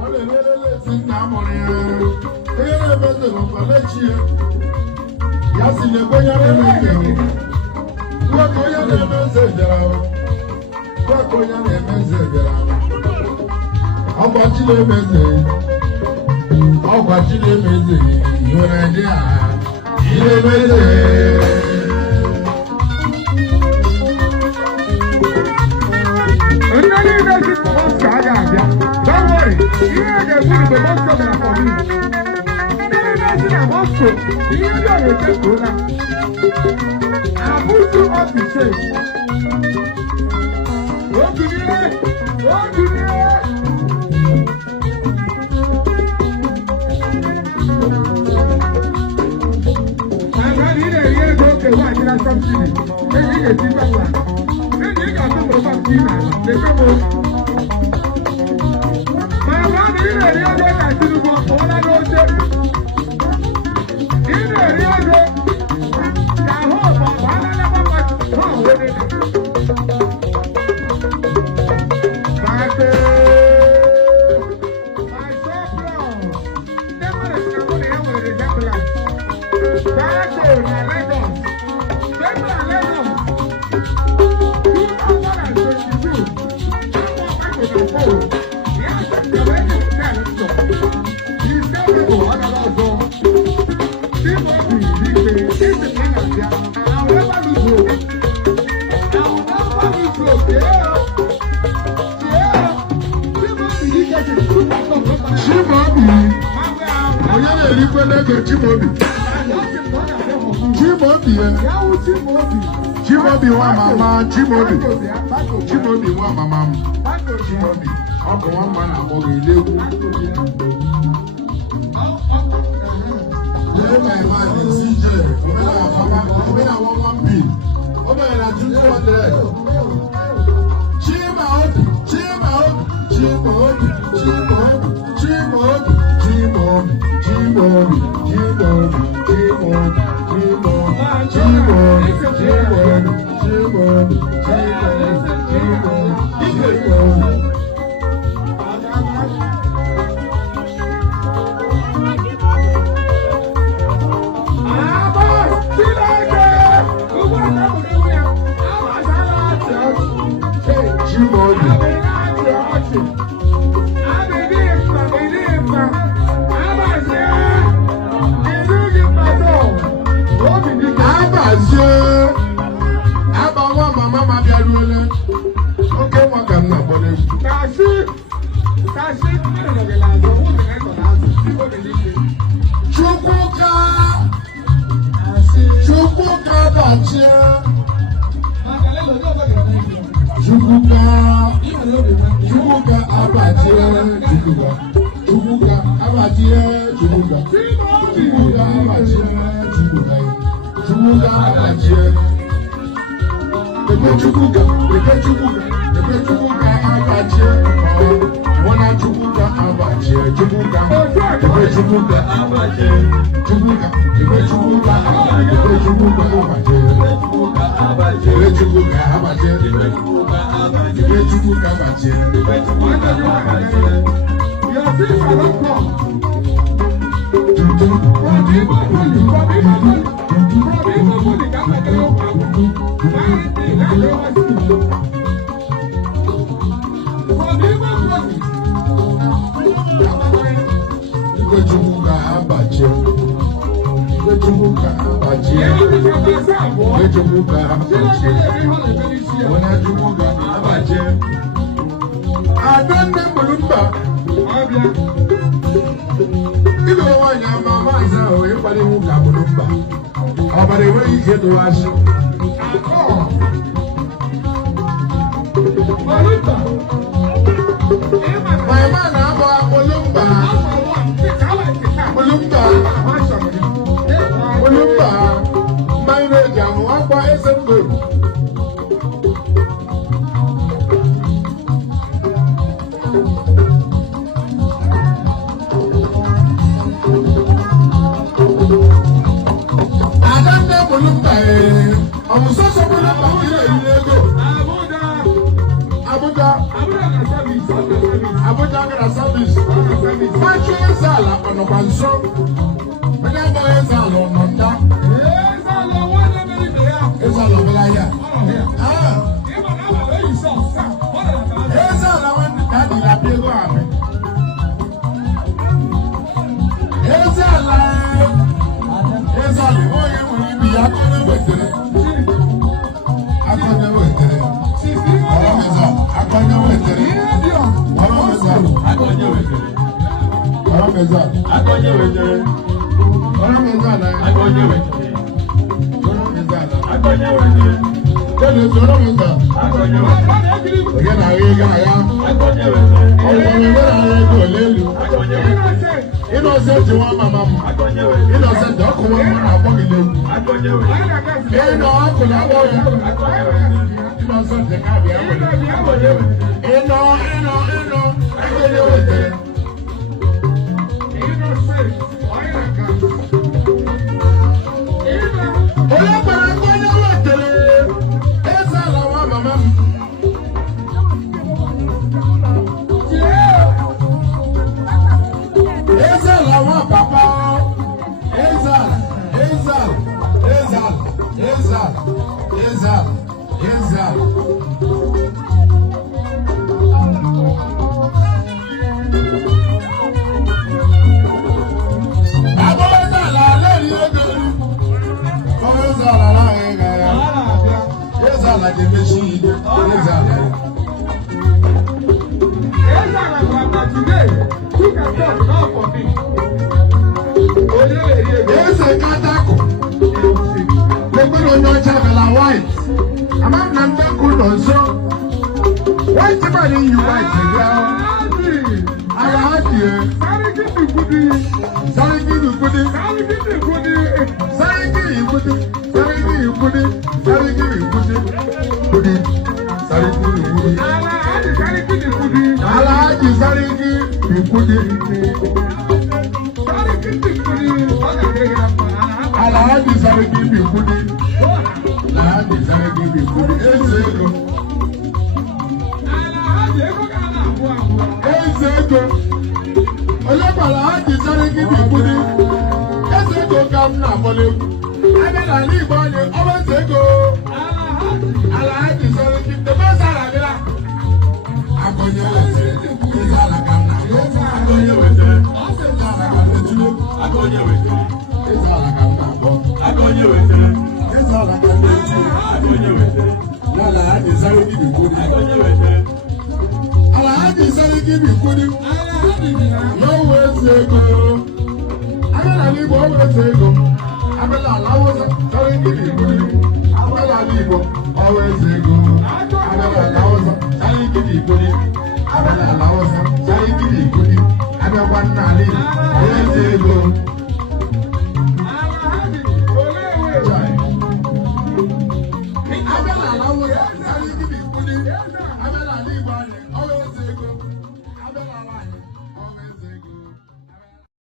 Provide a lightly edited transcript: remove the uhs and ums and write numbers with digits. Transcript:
What a little thing I'm on here. Here, a better of a lecture. Yes, in the way I'm what do you never say? What do you never say? How about you never say? How about you never say? You're an idea. You never say. Don't worry, you are the one the most of them for me. You are the I put you up the stage. Go to the end. Go to the end. I'm ready to hear go to what you are something. Maybe a different one. Maybe you got to go back to the trouble. Chimobi wa mama, Chimobi wa mama, Chimobi. Ọkọ wọn ma na ọgbọ ilé egwu. Ilé ma ẹ̀ máa ní CJ, ọbẹ̀ na wọ́n wọ́n bì, ọbẹ̀ yẹn na 200. Chimobi. Abuja. Abuja gara service. Machi Ezala ọnọkwa nso. Onye agbara Ezala ọnọnda. Ezala ọbụla ya. Ezala nwanne ka adị na bịa ego abịa. Ezala onye nwere ibi ya akọnye wetere. Akọnye wetere. Akọnye wetere. Innocent one mama, innocent ọkụ wọn na-akpọ gị n'egwu. Ịnọ ọkụ na-akpọ ya. Innocent ka bịa were. Ịnọ akọnye wetere. Onye gbara akọnye wetere. Ezala nwa mama m. Ezala nwa papa. Ezala. Abo Ezala lórí ego. Ọmọ Ezala láàrin gàrà. Ezala dey machine. Ezala today. Look at that now for me. Eze katako. Legbere onye ọcha bela white. Ama na ndekụ nọ nso. White man yi white bịa. Ala adịe. Sariki n'ikudi. Alhaji Sariki n'ikudi. Alhaji Sariki n'ikudi. Eze ego. Onye gbara Alhaji Sariki n'ikudi. Eze ego ka m na-akpọle. Abịa n'ala Igbo anyị, ọba eze ego. Alhaji Sariki, ebe Ezala bịara. Akọnye wetere. Ezala ka m na-akpọ. Akọnye wetere. Ezala ka m na-akpọ. Ezala ka m na-eti. Alhaji Sariki n'ikudi. Alhaji Sariki n'ikudi. N'ọwa eze ego. Abịa n'ala Igbo ọwa eze ego. Abịa n'ala Hausa Sariki n'ikudi. Abịa n'ala Igbo ọwa eze ego. Abịa n'ala Hausa Sariki n'ikudi. Abịa n'ala Hausa Sariki n'ikudi. Abịakwa n'ala Igbo ọwa eze ego. Abịa n'ala Hausa Sariki n'ikudi.